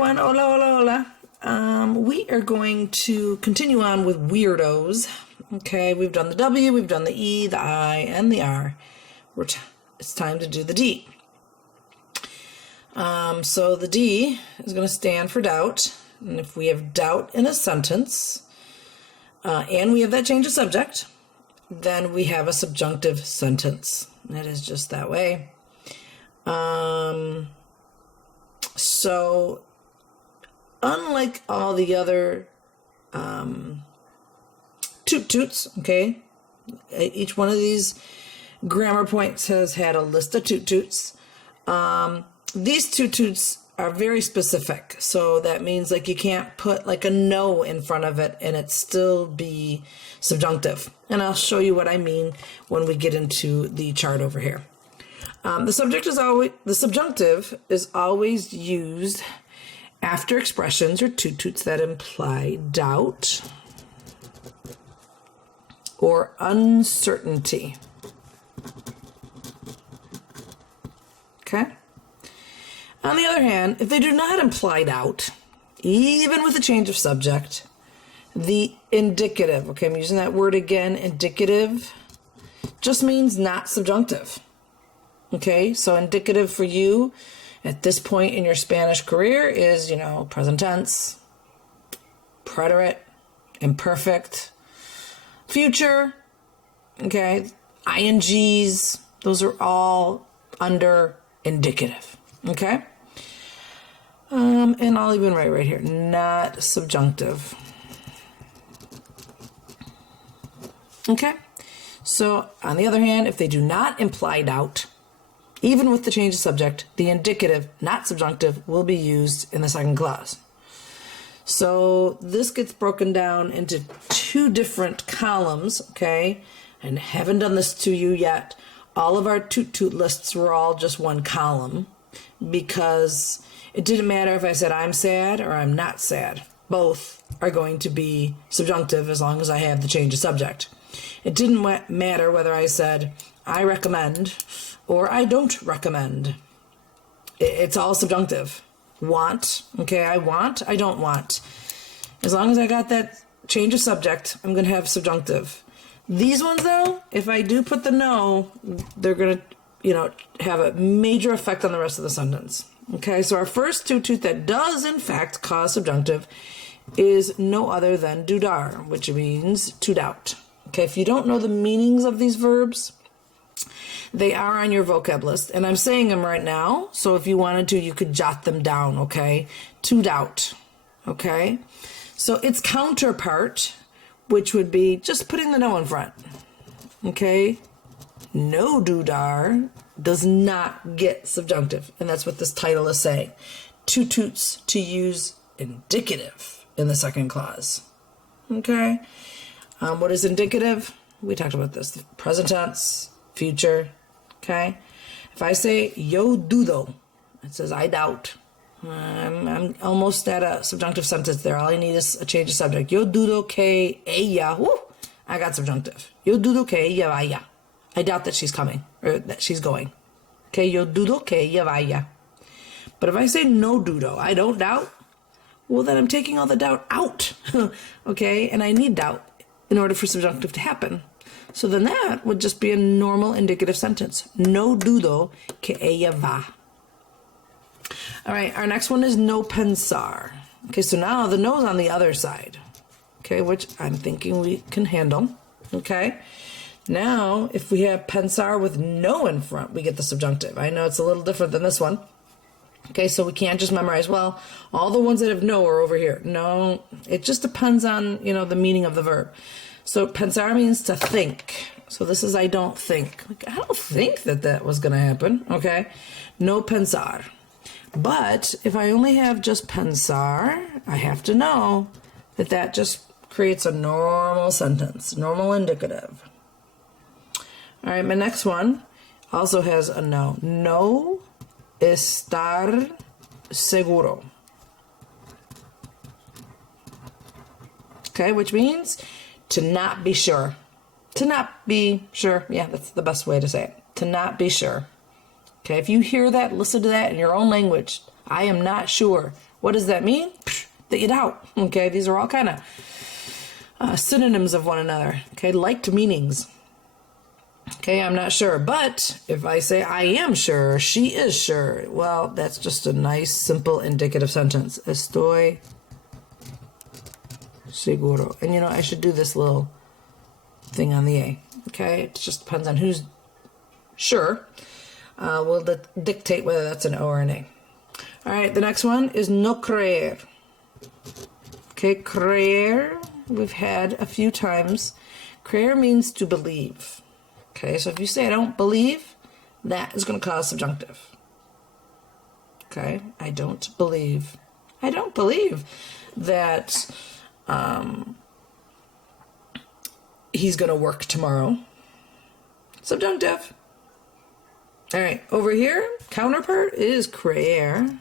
everyone. Hola, hola, hola. We are going to continue on with weirdos. Okay, we've done the W, we've done the E, the I, and the R. It's time to do the D. So the D is going to stand for doubt. And if we have doubt in a sentence, and we have that change of subject, then we have a subjunctive sentence. It is just that way. So unlike all the other toot toots, okay, each one of these grammar points has had a list of toot toots. These toot toots are very specific, so that means like you can't put like a no in front of it and it still be subjunctive. And I'll show you what I mean when we get into the chart over here. The subjunctive is always used after expressions or toot toots that imply doubt or uncertainty. Okay? On the other hand, if they do not imply doubt, even with a change of subject, the indicative, okay, I'm using that word again, indicative, just means not subjunctive. Okay, so indicative for you at this point in your Spanish career is, present tense, preterite, imperfect, future, okay, INGs, those are all under indicative, okay? And I'll even write right here, not subjunctive. Okay, so on the other hand, if they do not imply doubt, even with the change of subject, the indicative, not subjunctive, will be used in the second clause. So this gets broken down into two different columns, okay? And I haven't done this to you yet. All of our toot toot lists were all just one column because it didn't matter if I said I'm sad or I'm not sad. Both are going to be subjunctive as long as I have the change of subject. It didn't matter whether I said I recommend or I don't recommend. It's all subjunctive. Want, okay, I want, I don't want. As long as I got that change of subject, I'm going to have subjunctive. These ones, though, if I do put the no, they're going to, have a major effect on the rest of the sentence. Okay, so our first toot toot that does, in fact, cause subjunctive is no other than dudar, which means to doubt. Okay, if you don't know the meanings of these verbs, they are on your vocab list, and I'm saying them right now, so if you wanted to, you could jot them down, okay? To doubt, okay? So its counterpart, which would be just putting the no in front, okay? No dudar does not get subjunctive, and that's what this title is saying. Toot toots to use indicative in the second clause, okay? What is indicative? We talked about this, the present tense, future, okay? If I say yo dudo, it says I doubt. I'm almost at a subjunctive sentence there. All I need is a change of subject. Yo dudo que ella, whoo, I got subjunctive. Yo dudo que ella vaya. I doubt that she's coming, or that she's going. Okay, yo dudo que ella vaya. But if I say no dudo, I don't doubt, well then I'm taking all the doubt out, okay? And I need doubt in order for subjunctive to happen. So then that would just be a normal indicative sentence. No dudo que ella va. All right, our next one is no pensar. Okay, so now the no's on the other side, okay, which I'm thinking we can handle, okay? Now, if we have pensar with no in front, we get the subjunctive. I know it's a little different than this one. Okay, so we can't just memorize, well, all the ones that have no are over here. No, it just depends on, the meaning of the verb. So pensar means to think. So this is I don't think. Like, I don't think that was going to happen, okay? No pensar. But if I only have just pensar, I have to know that just creates a normal sentence, normal indicative. All right, my next one also has a no. No estar seguro. Okay, which means to not be sure. To not be sure. Yeah, that's the best way to say it. To not be sure. Okay, if you hear that, listen to that in your own language. I am not sure. What does that mean? That you doubt. Okay, these are all kind of synonyms of one another. Okay, liked meanings. Okay, I'm not sure. But if I say I am sure, she is sure, well, that's just a nice, simple indicative sentence. Estoy seguro. And you know, I should do this little thing on the A. Okay, it just depends on who's sure. Will dictate whether that's an O or an A. All right, the next one is no creer. Okay, creer, we've had a few times. Creer means to believe. Okay, so if you say I don't believe, that is going to cause subjunctive. Okay, I don't believe. I don't believe that he's going to work tomorrow. Subjunctive. All right, over here, counterpart is creer.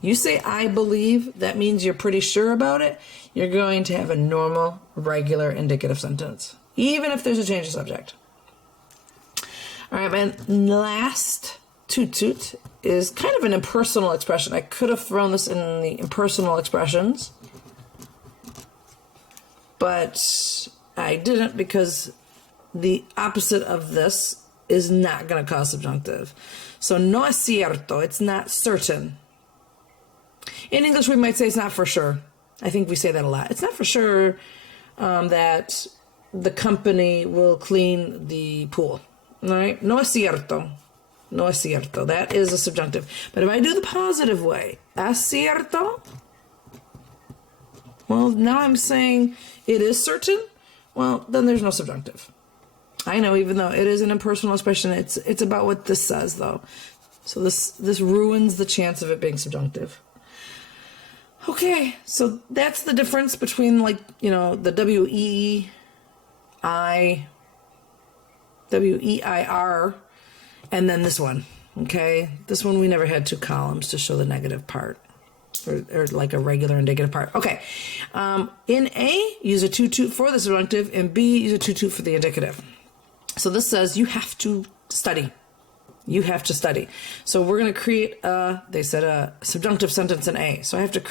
You say I believe, that means you're pretty sure about it. You're going to have a normal, regular indicative sentence, even if there's a change of subject. All right, my last toot is kind of an impersonal expression. I could have thrown this in the impersonal expressions, but I didn't because the opposite of this is not going to cause subjunctive. So no es cierto, it's not certain. In English, we might say it's not for sure. I think we say that a lot. It's not for sure that the company will clean the pool. All right? No es cierto. No es cierto. That is a subjunctive. But if I do the positive way, es cierto, well, now I'm saying it is certain. Well, then there's no subjunctive. I know, even though it is an impersonal expression, it's about what this says, though. So this ruins the chance of it being subjunctive. Okay, so that's the difference between, like, you know, the W-E-I-R, and then this one, okay? This one we never had two columns to show the negative part, or like a regular indicative part. Okay, in A, use a toot for the subjunctive, and B, use a toot for the indicative. So this says you have to study. You have to study. So we're going to create they said a subjunctive sentence in A. So I have to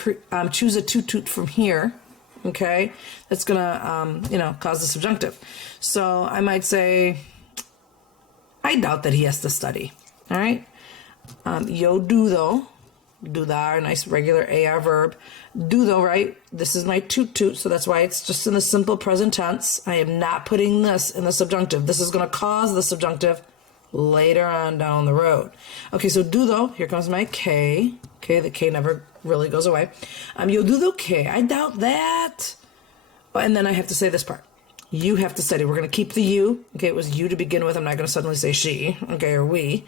choose a toot from here, okay? That's going to, you know, cause the subjunctive. So I might say, I doubt that he has to study, all right? Yo dudo, dudar, nice regular AR verb. Dudo, right? This is my toot, so that's why it's just in the simple present tense. I am not putting this in the subjunctive. This is going to cause the subjunctive later on down the road. Okay, so dudo, here comes my K. Okay, the K never really goes away. Yo dudo que, I doubt that. Oh, and then I have to say this part. You have to study. We're going to keep the you. Okay, it was you to begin with. I'm not going to suddenly say she, okay, or we.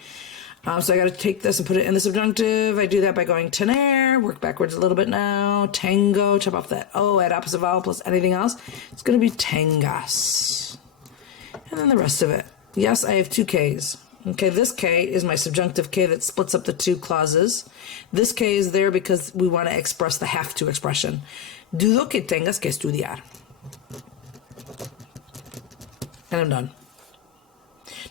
So I got to take this and put it in the subjunctive. I do that by going tener, work backwards a little bit now. Tango, chop off that O, add opposite vowel plus anything else. It's going to be tengas. And then the rest of it. Yes, I have two Ks. Okay, this K is my subjunctive K that splits up the two clauses. This K is there because we want to express the have to expression. Dudo que tengas que estudiar. And I'm done.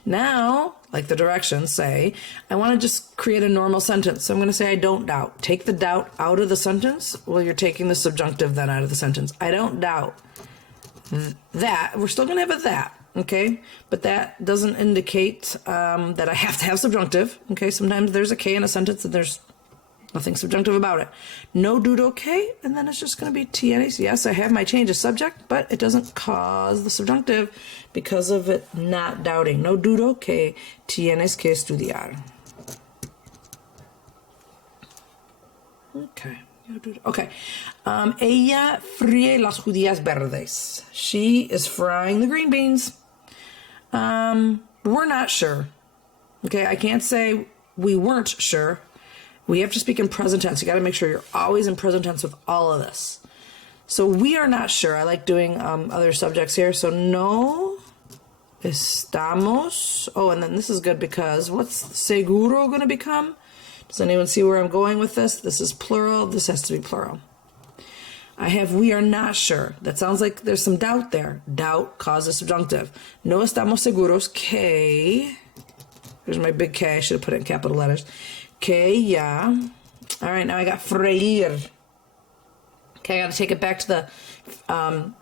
Now, like the directions say, I want to just create a normal sentence. So I'm going to say I don't doubt. Take the doubt out of the sentence. Well, you're taking the subjunctive then out of the sentence. I don't doubt that. We're still going to have a that. Okay, but that doesn't indicate that I have to have subjunctive. Okay, sometimes there's a K in a sentence and there's nothing subjunctive about it. No dudo K, and then it's just going to be tienes. Yes, I have my change of subject, but it doesn't cause the subjunctive because of it not doubting. No dudo que tienes que estudiar. Okay. Okay. Ella fríe las judías verdes. She is frying the green beans. We're not sure. Okay, I can't say we weren't sure. We have to speak in present tense. You got to make sure you're always in present tense with all of this. So we are not sure. I like doing other subjects here. So no estamos. Oh, and then this is good because what's seguro going to become? Does anyone see where I'm going with this? This is plural. This has to be plural. I have we are not sure. That sounds like there's some doubt there. Doubt causes subjunctive. No estamos seguros que, here's my big K, I should have put it in capital letters, que ella. All right, now I got freír. Okay, I got to take it back to the,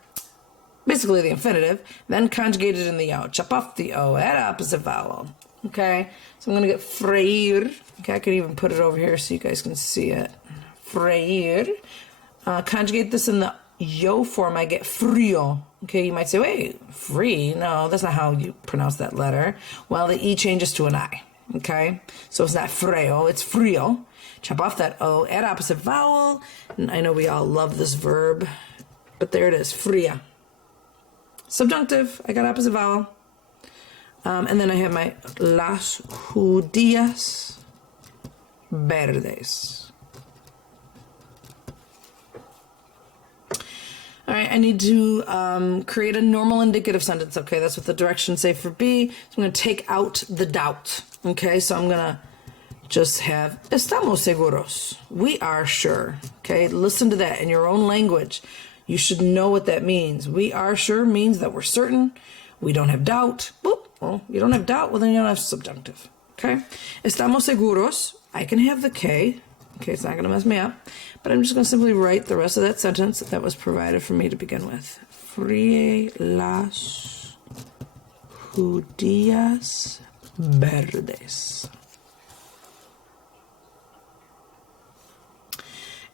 basically the infinitive, then conjugate it in the O. Chop off the O, add opposite vowel. Okay, so I'm going to get freír. Okay, I could even put it over here so you guys can see it. Freír. Conjugate this in the yo form, I get frío. Okay, you might say, wait, free? No, that's not how you pronounce that letter. Well, the E changes to an I. Okay, so it's not freo, it's frío. Chop off that O, add opposite vowel. And I know we all love this verb, but there it is, fría. Subjunctive, I got opposite vowel. And then I have my las judías verdes. All right, I need to create a normal indicative sentence. Okay, that's what the directions say for B. So I'm going to take out the doubt. Okay, so I'm going to just have estamos seguros. We are sure. Okay, listen to that in your own language. You should know what that means. We are sure means that we're certain. We don't have doubt. Boop. Well, you don't have doubt, well, then you don't have subjunctive. Okay, estamos seguros. I can have the K. Okay, it's not going to mess me up. But I'm just going to simply write the rest of that sentence that was provided for me to begin with. Fríe las judías verdes.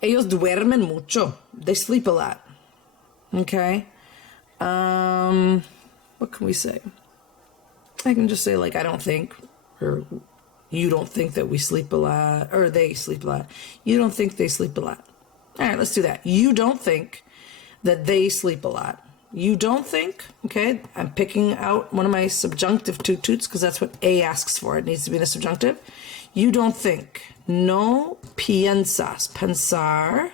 Ellos duermen mucho. They sleep a lot. Okay? What can we say? I can just say, like, I don't think, or you don't think that we sleep a lot, or they sleep a lot. You don't think they sleep a lot. All right, let's do that. You don't think that they sleep a lot. You don't think, okay? I'm picking out one of my subjunctive toots because that's what A asks for. It needs to be the subjunctive. You don't think. No piensas. Pensar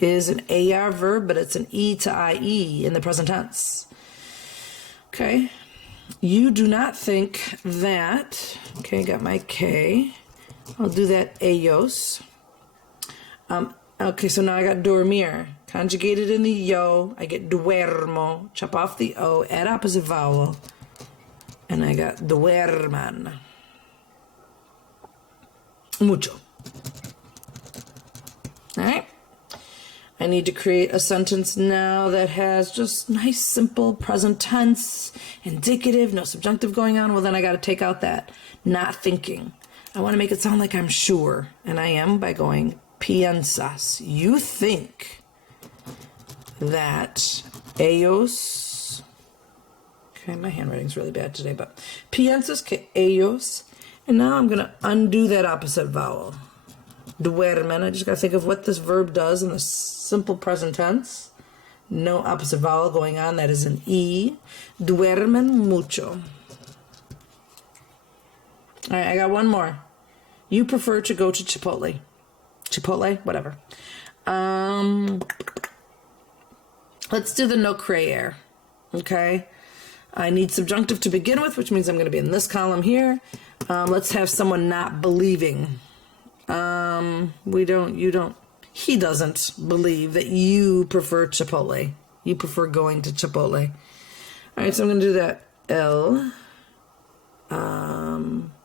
is an AR verb, but it's an E to IE in the present tense. Okay? You do not think that, okay, got my K. I'll do that ellos. Okay, so now I got dormir. Conjugated in the yo, I get duermo. Chop off the O, add opposite vowel. And I got duerman. Mucho. All right? I need to create a sentence now that has just nice, simple present tense, indicative, no subjunctive going on. Well, then I got to take out that not thinking. I want to make it sound like I'm sure, and I am by going piensas. You think that ellos, okay, my handwriting's really bad today, but piensas que ellos, and now I'm going to undo that opposite vowel. Duermen. I just got to think of what this verb does in the simple present tense. No opposite vowel going on. That is an E. Duermen mucho. All right, I got one more. You prefer to go to Chipotle. Chipotle? Whatever. Let's do the no creer. Okay? I need subjunctive to begin with, which means I'm going to be in this column here. Let's have someone not believing. He doesn't believe that you prefer Chipotle. You prefer going to Chipotle. All right, so I'm going to do that.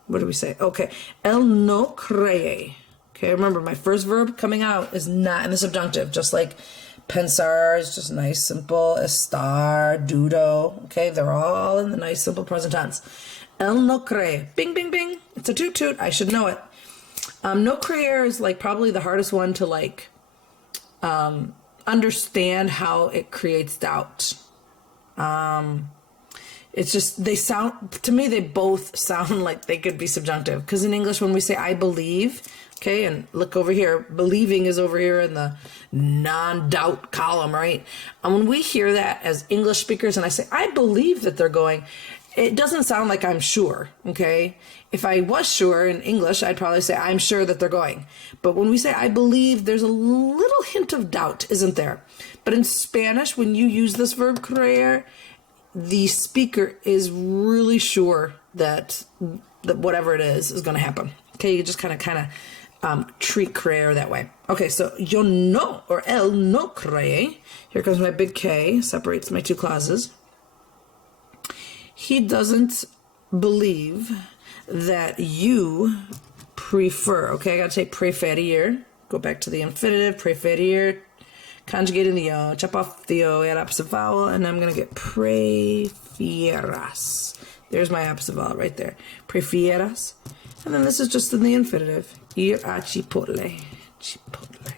What do we say? Okay, él no cree. Okay, remember my first verb coming out is not in the subjunctive, just like pensar is just nice, simple, estar, dudo. Okay, they're all in the nice, simple present tense. Él no cree. Bing, bing, bing. It's a toot toot. I should know it. No creer is like probably the hardest one to like understand how it creates doubt. It's just, they sound, to me, they both sound like they could be subjunctive. Because in English, when we say I believe, okay, and look over here, believing is over here in the non-doubt column, right? And when we hear that as English speakers and I say, I believe that they're going, it doesn't sound like I'm sure, okay? If I was sure in English, I'd probably say, I'm sure that they're going. But when we say I believe, there's a little hint of doubt, isn't there? But in Spanish, when you use this verb creer, the speaker is really sure that whatever it is going to happen. Okay, you just kind of treat creer that way. Okay, so yo no, or él no cree. Here comes my big K, separates my two clauses. He doesn't believe that you prefer. Okay, I gotta take preferir. Go back to the infinitive, preferir, conjugating the O, chop off the O, add opposite vowel, and I'm gonna get prefieras. There's my opposite vowel right there. Prefieras. And then this is just in the infinitive. Ir a chipotle. Chipotle.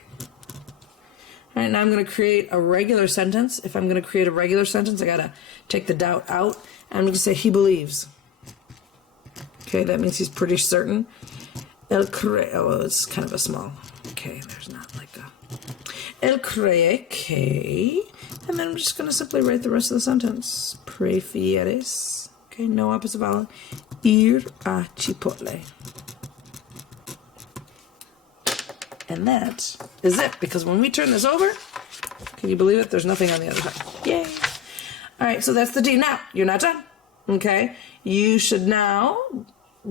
All right, now I'm going to create a regular sentence. If I'm going to create a regular sentence, I got to take the doubt out. I'm going to say he believes. Okay, that means he's pretty certain. El cree. Oh, it's kind of a small. Okay, there's not like a. El cree que. And then I'm just going to simply write the rest of the sentence. Prefieres. Okay, no opposite vowel. Ir a chipotle. And that is it, because when we turn this over, can you believe it? There's nothing on the other side. Yay. All right, so that's the D. Now, you're not done, okay? You should now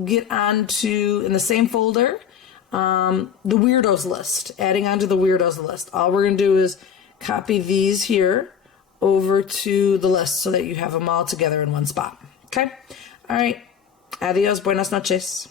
get onto, in the same folder, the weirdos list, adding onto the weirdos list. All we're going to do is copy these here over to the list so that you have them all together in one spot, okay? All right, adios, buenas noches.